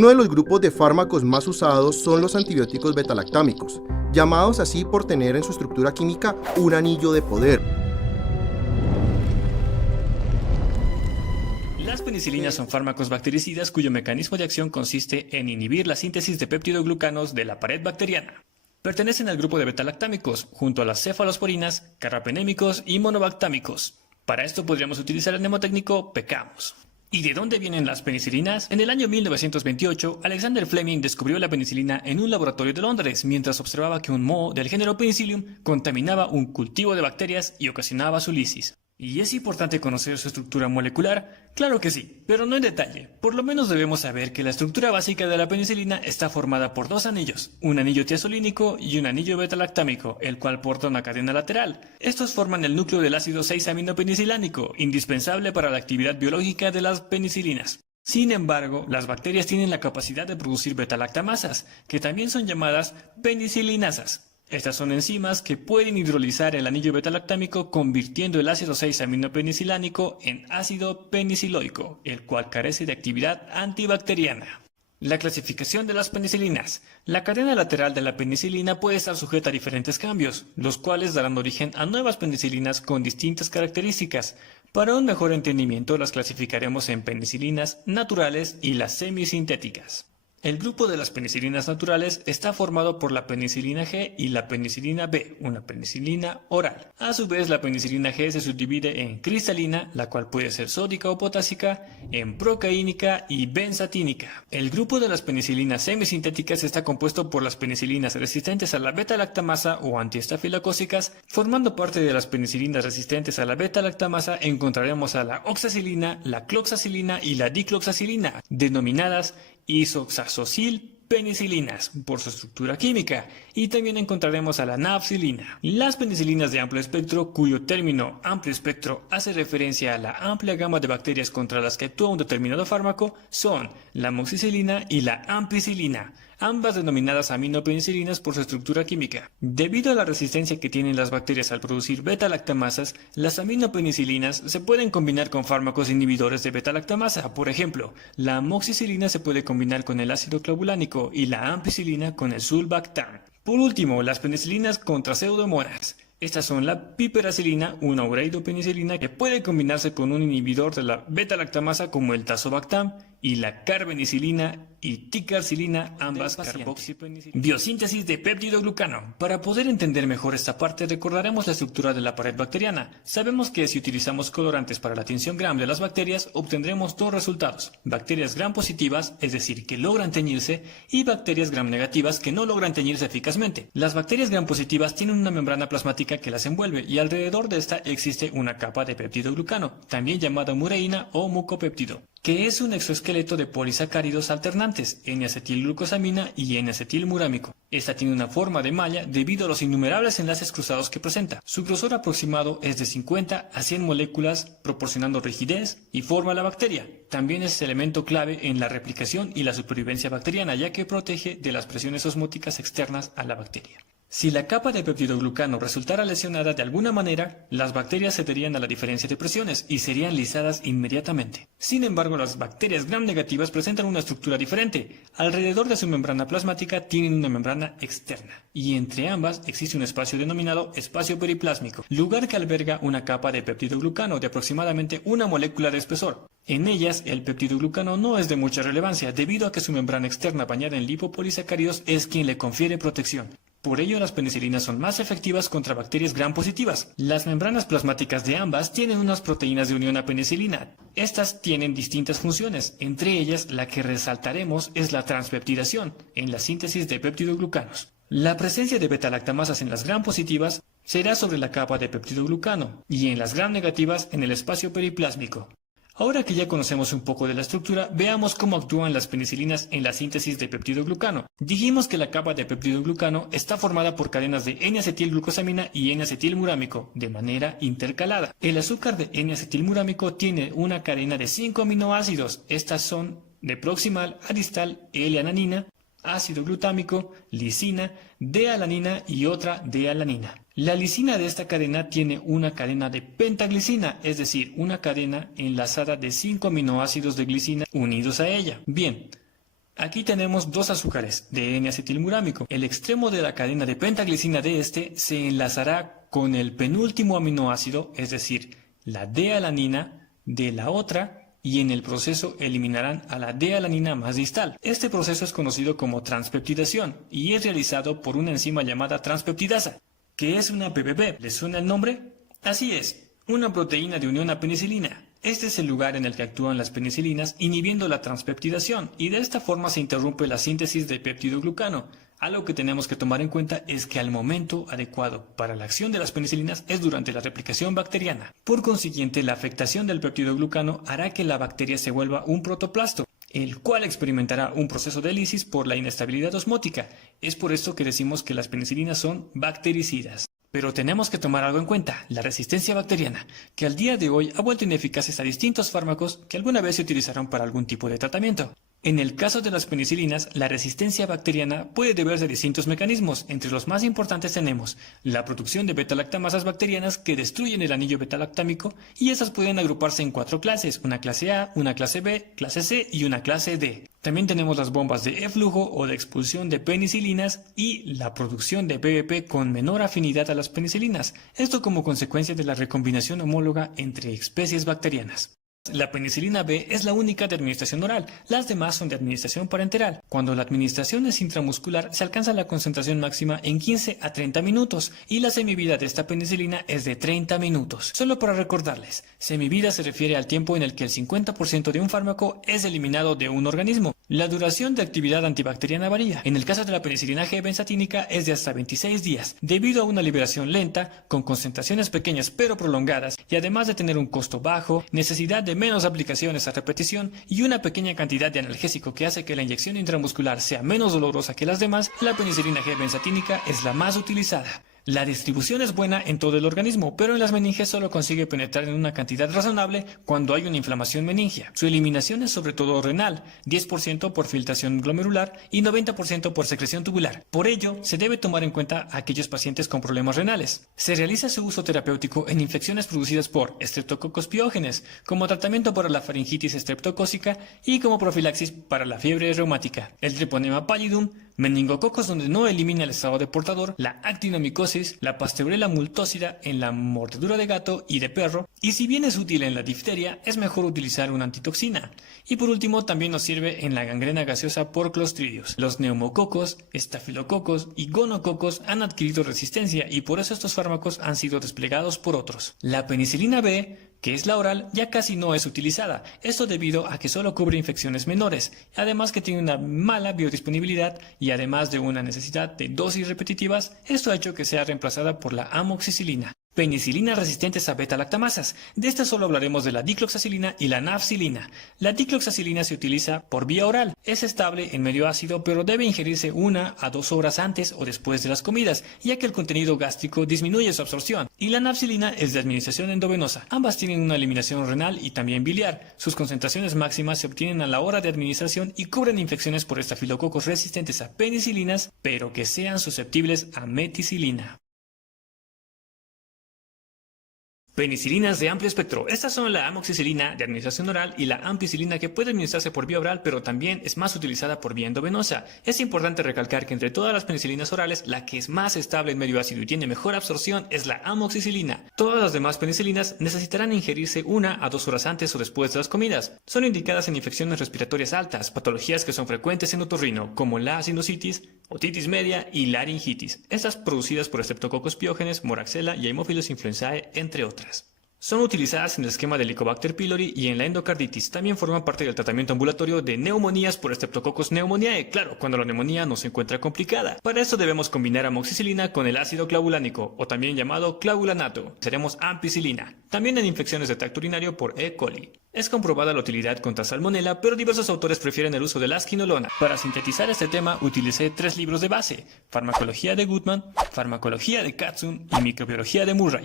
Uno de los grupos de fármacos más usados son los antibióticos betalactámicos, llamados así por tener en su estructura química un anillo de poder. Las penicilinas son fármacos bactericidas cuyo mecanismo de acción consiste en inhibir la síntesis de peptidoglucanos de la pared bacteriana. Pertenecen al grupo de betalactámicos, junto a las cefalosporinas, carrapenémicos y monobactámicos. Para esto podríamos utilizar el mnemotécnico PECAMOS. ¿Y de dónde vienen las penicilinas? En el año 1928, Alexander Fleming descubrió la penicilina en un laboratorio de Londres mientras observaba que un moho del género Penicillium contaminaba un cultivo de bacterias y ocasionaba su lisis. ¿Y es importante conocer su estructura molecular? Claro que sí, pero no en detalle. Por lo menos debemos saber que la estructura básica de la penicilina está formada por dos anillos, un anillo tiazolínico y un anillo betalactámico, el cual porta una cadena lateral. Estos forman el núcleo del ácido 6-aminopeniциlánico, indispensable para la actividad biológica de las penicilinas. Sin embargo, las bacterias tienen la capacidad de producir betalactamasas, que también son llamadas penicilinasas. Estas son enzimas que pueden hidrolizar el anillo betalactámico convirtiendo el ácido 6-aminopeniциlánico en ácido peniciloico, el cual carece de actividad antibacteriana. La clasificación de las penicilinas. La cadena lateral de la penicilina puede estar sujeta a diferentes cambios, los cuales darán origen a nuevas penicilinas con distintas características. Para un mejor entendimiento las clasificaremos en penicilinas naturales y las semisintéticas. El grupo de las penicilinas naturales está formado por la penicilina G y la penicilina B, una penicilina oral. A su vez, la penicilina G se subdivide en cristalina, la cual puede ser sódica o potásica, en procaínica y benzatínica. El grupo de las penicilinas semisintéticas está compuesto por las penicilinas resistentes a la beta-lactamasa o antiestafilocócicas. Formando parte de las penicilinas resistentes a la beta-lactamasa encontraremos a la oxacilina, la cloxacilina y la dicloxacilina, denominadas isoxazocil-penicilinas por su estructura química, y también encontraremos a la nafcilina. Las penicilinas de amplio espectro, cuyo término amplio espectro hace referencia a la amplia gama de bacterias contra las que actúa un determinado fármaco, son la amoxicilina y la ampicilina, ambas denominadas aminopenicilinas por su estructura química. Debido a la resistencia que tienen las bacterias al producir beta-lactamasas, las aminopenicilinas se pueden combinar con fármacos inhibidores de beta-lactamasa. Por ejemplo, la amoxicilina se puede combinar con el ácido clavulánico y la ampicilina con el sulbactam. Por último, las penicilinas contra pseudomonas. Estas son la piperacilina, una ureidopenicilina que puede combinarse con un inhibidor de la beta-lactamasa como el tazobactam, y la carbenicilina y ticarcilina, ambas carboxipenicilina. Biosíntesis de peptidoglucano. Para poder entender mejor esta parte, recordaremos la estructura de la pared bacteriana. Sabemos que si utilizamos colorantes para la tinción Gram de las bacterias, obtendremos dos resultados: bacterias Gram positivas, es decir, que logran teñirse, y bacterias Gram negativas que no logran teñirse eficazmente. Las bacterias Gram positivas tienen una membrana plasmática que las envuelve, y alrededor de esta existe una capa de peptidoglucano, también llamada mureína o mucopéptido, que es un exoesqueleto de polisacáridos alternantes, N-acetilglucosamina y N-acetilmurámico. Esta tiene una forma de malla debido a los innumerables enlaces cruzados que presenta. Su grosor aproximado es de 50 a 100 moléculas, proporcionando rigidez y forma a la bacteria. También es elemento clave en la replicación y la supervivencia bacteriana, ya que protege de las presiones osmóticas externas a la bacteria. Si la capa de peptidoglucano resultara lesionada de alguna manera, las bacterias cederían a la diferencia de presiones y serían lisadas inmediatamente. Sin embargo, las bacterias Gram negativas presentan una estructura diferente. Alrededor de su membrana plasmática tienen una membrana externa, y entre ambas existe un espacio denominado espacio periplásmico, lugar que alberga una capa de peptidoglucano de aproximadamente una molécula de espesor. En ellas, el peptidoglucano no es de mucha relevancia, debido a que su membrana externa bañada en lipopolisacáridos es quien le confiere protección. Por ello, las penicilinas son más efectivas contra bacterias Gram positivas. Las membranas plasmáticas de ambas tienen unas proteínas de unión a penicilina. Estas tienen distintas funciones, entre ellas la que resaltaremos es la transpeptidación, en la síntesis de peptidoglucanos. La presencia de beta-lactamasas en las Gram positivas será sobre la capa de peptidoglucano, y en las Gram negativas en el espacio periplásmico. Ahora que ya conocemos un poco de la estructura, veamos cómo actúan las penicilinas en la síntesis de peptidoglucano. Dijimos que la capa de peptidoglucano está formada por cadenas de N-acetilglucosamina y N-acetilmurámico, de manera intercalada. El azúcar de N-acetilmurámico tiene una cadena de 5 aminoácidos. Estas son de proximal a distal L-ananina, ácido glutámico, lisina, D-alanina y otra D-alanina. La lisina de esta cadena tiene una cadena de pentaglicina, es decir, una cadena enlazada de 5 aminoácidos de glicina unidos a ella. Bien, Aquí tenemos dos azúcares de N-acetilmurámico. El extremo de la cadena de pentaglicina de este se enlazará con el penúltimo aminoácido, es decir, la D-alanina de la otra, y en el proceso eliminarán a la D-alanina más distal. Este proceso es conocido como transpeptidación y es realizado por una enzima llamada transpeptidasa, que es una PPP. ¿Les suena el nombre? Así es, una proteína de unión a penicilina. Este es el lugar en el que actúan las penicilinas inhibiendo la transpeptidación y de esta forma se interrumpe la síntesis de peptidoglucano. Algo que tenemos que tomar en cuenta es que al momento adecuado para la acción de las penicilinas es durante la replicación bacteriana. Por consiguiente, la afectación del peptidoglucano hará que la bacteria se vuelva un protoplasto, el cual experimentará un proceso de lisis por la inestabilidad osmótica. Es por esto que decimos que las penicilinas son bactericidas. Pero tenemos que tomar algo en cuenta, la resistencia bacteriana, que al día de hoy ha vuelto ineficaces a distintos fármacos que alguna vez se utilizaron para algún tipo de tratamiento. En el caso de las penicilinas, la resistencia bacteriana puede deberse a distintos mecanismos. Entre los más importantes tenemos la producción de beta-lactamasas bacterianas que destruyen el anillo beta-lactámico y esas pueden agruparse en 4 clases, una clase A, una clase B, clase C y una clase D. También tenemos las bombas de eflujo o de expulsión de penicilinas y la producción de PBP con menor afinidad a las penicilinas, esto como consecuencia de la recombinación homóloga entre especies bacterianas. La penicilina B es la única de administración oral, las demás son de administración parenteral. Cuando la administración es intramuscular se alcanza la concentración máxima en 15 a 30 minutos y la semivida de esta penicilina es de 30 minutos. Solo para recordarles, semivida se refiere al tiempo en el que el 50% de un fármaco es eliminado de un organismo. La duración de actividad antibacteriana varía. En el caso de la penicilina G benzatínica es de hasta 26 días, debido a una liberación lenta, con concentraciones pequeñas pero prolongadas, y además de tener un costo bajo, necesidad de menos aplicaciones a repetición y una pequeña cantidad de analgésico que hace que la inyección intramuscular sea menos dolorosa que las demás, la penicilina G benzatínica es la más utilizada. La distribución es buena en todo el organismo, pero en las meninges solo consigue penetrar en una cantidad razonable cuando hay una inflamación meningia. Su eliminación es sobre todo renal, 10% por filtración glomerular y 90% por secreción tubular. Por ello, se debe tomar en cuenta a aquellos pacientes con problemas renales. Se realiza su uso terapéutico en infecciones producidas por Streptococcus pyogenes, como tratamiento para la faringitis estreptocócica y como profilaxis para la fiebre reumática. El Treponema pallidum, meningococos donde no elimina el estado de portador, la actinomicosis, la Pasteurella multócida en la mordedura de gato y de perro, y si bien es útil en la difteria, es mejor utilizar una antitoxina. Y por último, también nos sirve en la gangrena gaseosa por clostridios. Los neumococos, estafilococos y gonococos han adquirido resistencia y por eso estos fármacos han sido desplegados por otros. La penicilina B, que es la oral, ya casi no es utilizada, esto debido a que solo cubre infecciones menores, además que tiene una mala biodisponibilidad y además de una necesidad de dosis repetitivas, esto ha hecho que sea reemplazada por la amoxicilina. Penicilinas resistentes a beta-lactamasas. De estas solo hablaremos de la dicloxacilina y la nafcilina. La dicloxacilina se utiliza por vía oral. Es estable en medio ácido, pero debe ingerirse 1 a 2 horas antes o después de las comidas, ya que el contenido gástrico disminuye su absorción. Y la nafcilina es de administración endovenosa. Ambas tienen una eliminación renal y también biliar. Sus concentraciones máximas se obtienen a la hora de administración y cubren infecciones por estafilococos resistentes a penicilinas, pero que sean susceptibles a meticilina. Penicilinas de amplio espectro. Estas son la amoxicilina de administración oral y la ampicilina que puede administrarse por vía oral, pero también es más utilizada por vía endovenosa. Es importante recalcar que entre todas las penicilinas orales, la que es más estable en medio ácido y tiene mejor absorción es la amoxicilina. Todas las demás penicilinas necesitarán ingerirse 1 a 2 horas antes o después de las comidas. Son indicadas en infecciones respiratorias altas, patologías que son frecuentes en otorrino, como la sinusitis, otitis media y laringitis. Estas producidas por Streptococcus pyogenes, Moraxella y Haemophilus influenzae, entre otras. Son utilizadas en el esquema de Helicobacter pylori y en la endocarditis. También forman parte del tratamiento ambulatorio de neumonías por Streptococcus pneumoniae, claro, cuando la neumonía no se encuentra complicada. Para esto debemos combinar amoxicilina con el ácido clavulánico, o también llamado clavulanato. Seremos ampicilina. También en infecciones de tracto urinario por E. coli. Es comprobada la utilidad contra salmonela, pero diversos autores prefieren el uso de la asquinolona. Para sintetizar este tema utilicé 3 libros de base: Farmacología de Goodman, Farmacología de Katzun y Microbiología de Murray.